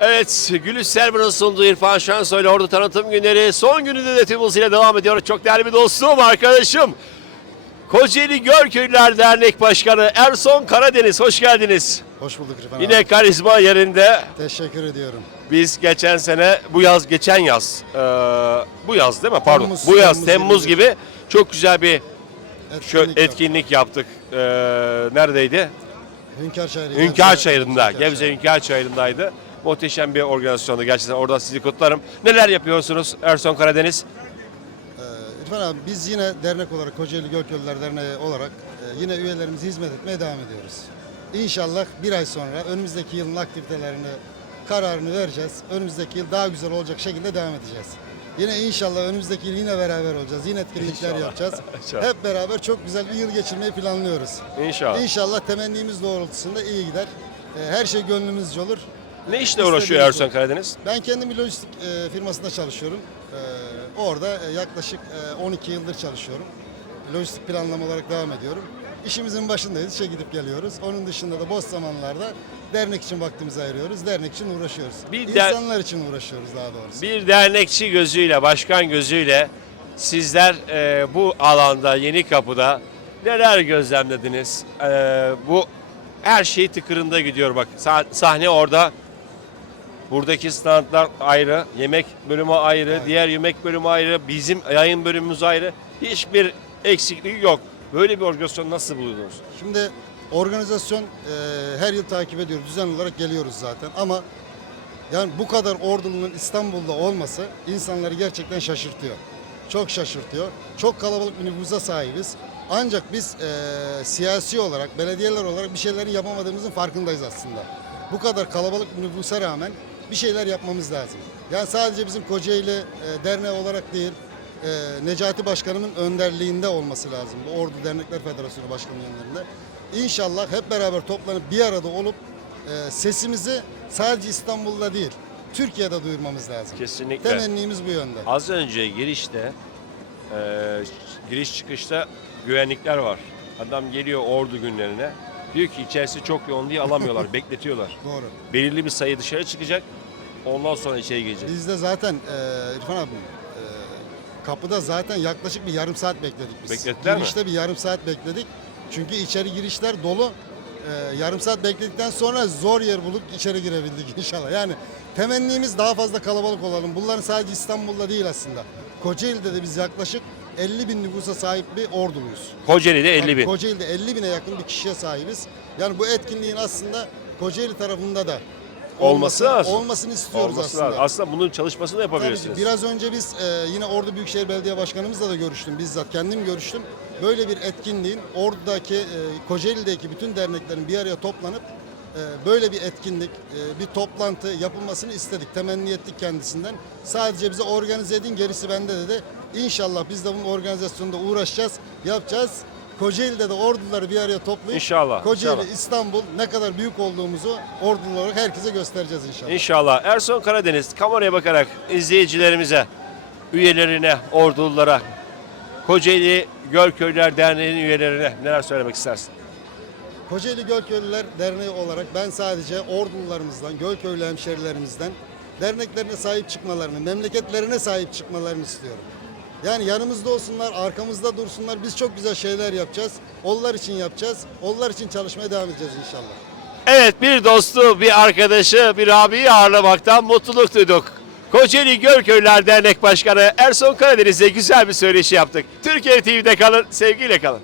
Evet, Gülüş Server'ın sunduğu İrfan Şensoy ile Ordu Tanıtım Günleri son gününde de tüm hızıyla devam ediyor. Çok değerli bir dostum, arkadaşım. Kocaeli Görköylüler Dernek Başkanı Erson Karadeniz, hoş geldiniz. Hoş bulduk İrfan Yine abi. karizma yerinde. Teşekkür ediyorum. Biz geçen sene, bu yaz, geçen yaz, eee, bu yaz değil mi? Pardon, Temmuz, bu yaz, Temmuz Temmuz gibi. gibi çok güzel bir Etkinlik, etkinlik yaptık. Eee, neredeydi? Hünkar Çayırı. Hünkar Çayırı'nda, Hünkar Gebze. Hünkar Çayırı'ndaydı. Muhteşem bir organizasyondu gerçekten. Oradan sizi kutlarım. Neler yapıyorsunuz Erson Karadeniz? Ee, İrfan abi biz yine dernek olarak Kocaeli Gökyollar Derneği olarak e, yine üyelerimize hizmet etmeye devam ediyoruz. İnşallah bir ay sonra önümüzdeki yılın aktivitelerini kararını vereceğiz. Önümüzdeki yıl daha güzel olacak şekilde devam edeceğiz. Yine inşallah önümüzdeki yıl yine beraber olacağız. Yine etkinlikler İnşallah. yapacağız. İnşallah. Hep beraber çok güzel bir yıl geçirmeyi planlıyoruz. İnşallah. İnşallah temennimiz doğrultusunda iyi gider. Ee, Her şey gönlümüzce olur. Ne işle İstediğiniz uğraşıyor bu. Karadeniz? Ben kendim bir lojistik e, firmasında çalışıyorum. E, orada e, yaklaşık e, 12 yıldır çalışıyorum. Lojistik planlama olarak devam ediyorum. İşimizin başındayız, işe gidip geliyoruz. Onun dışında da boş zamanlarda dernek için vaktimizi ayırıyoruz, dernek için uğraşıyoruz. Bir der- İnsanlar için uğraşıyoruz daha doğrusu. Bir dernekçi gözüyle, başkan gözüyle sizler e, bu alanda, yeni kapıda neler gözlemlediniz? E, bu her şey tıkırında gidiyor bak. Sah- sahne orada. Buradaki standlar ayrı, yemek bölümü ayrı, diğer yemek bölümü ayrı, bizim yayın bölümümüz ayrı. Hiçbir eksikliği yok. Böyle bir organizasyon nasıl buldunuz? Şimdi organizasyon e, her yıl takip ediyoruz, düzenli olarak geliyoruz zaten ama yani bu kadar ordunun İstanbul'da olması insanları gerçekten şaşırtıyor. Çok şaşırtıyor. Çok kalabalık bir nüfusa sahibiz. Ancak biz e, siyasi olarak, belediyeler olarak bir şeyleri yapamadığımızın farkındayız aslında. Bu kadar kalabalık bir nüfusa rağmen bir şeyler yapmamız lazım. Yani sadece bizim Kocaeli e, derneği olarak değil, e, Necati Başkanımın önderliğinde olması lazım. Bu Ordu Dernekler Federasyonu Başkanı'nın önlerinde. İnşallah hep beraber toplanıp bir arada olup e, sesimizi sadece İstanbul'da değil, Türkiye'de duyurmamız lazım. Kesinlikle. Temennimiz bu yönde. Az önce girişte, e, giriş çıkışta güvenlikler var. Adam geliyor ordu günlerine. Diyor ki içerisi çok yoğun diye alamıyorlar, bekletiyorlar. Doğru. Belirli bir sayı dışarı çıkacak, ondan sonra içeri girecek. Biz de zaten e, İrfan abi e, kapıda zaten yaklaşık bir yarım saat bekledik biz. Beklettiler mi? Girişte bir yarım saat bekledik. Çünkü içeri girişler dolu. E, yarım saat bekledikten sonra zor yer bulup içeri girebildik inşallah. Yani temennimiz daha fazla kalabalık olalım. Bunların sadece İstanbul'da değil aslında. Kocaeli'de de biz yaklaşık 50 bin nüfusa sahip bir orduluyuz. Kocaeli'de 50 Yani bin. Kocaeli'de 50 bine yakın bir kişiye sahibiz. Yani bu etkinliğin aslında Kocaeli tarafında da Olması lazım. Olmasını istiyoruz Olması aslında. lazım. Aslında bunun çalışmasını da Tabii yapabilirsiniz. ki. Biraz önce biz e, yine Ordu Büyükşehir Belediye Başkanımızla da görüştüm bizzat kendim görüştüm. Böyle bir etkinliğin Ordu'daki, e, Kocaeli'deki bütün derneklerin bir araya toplanıp e, böyle bir etkinlik, e, bir toplantı yapılmasını istedik. Temenni ettik kendisinden. Sadece bize organize edin gerisi bende dedi. İnşallah biz de bunun organizasyonunda uğraşacağız, yapacağız. Kocaeli'de de orduları bir araya toplayıp İnşallah, Kocaeli, inşallah. İstanbul ne kadar büyük olduğumuzu ordulu olarak herkese göstereceğiz inşallah. İnşallah. Erson Karadeniz kameraya bakarak izleyicilerimize, üyelerine, ordulara, Kocaeli Gölköylüler Derneği'nin üyelerine neler söylemek istersin? Kocaeli Gölköylüler Derneği olarak ben sadece ordulularımızdan, Gölköylü hemşerilerimizden derneklerine sahip çıkmalarını, memleketlerine sahip çıkmalarını istiyorum. Yani yanımızda olsunlar, arkamızda dursunlar. Biz çok güzel şeyler yapacağız. Onlar için yapacağız. Onlar için çalışmaya devam edeceğiz inşallah. Evet bir dostu, bir arkadaşı, bir abiyi ağırlamaktan mutluluk duyduk. Kocaeli Gölköylüler Dernek Başkanı Erson Karadeniz'e güzel bir söyleşi yaptık. Türkiye TV'de kalın, sevgiyle kalın.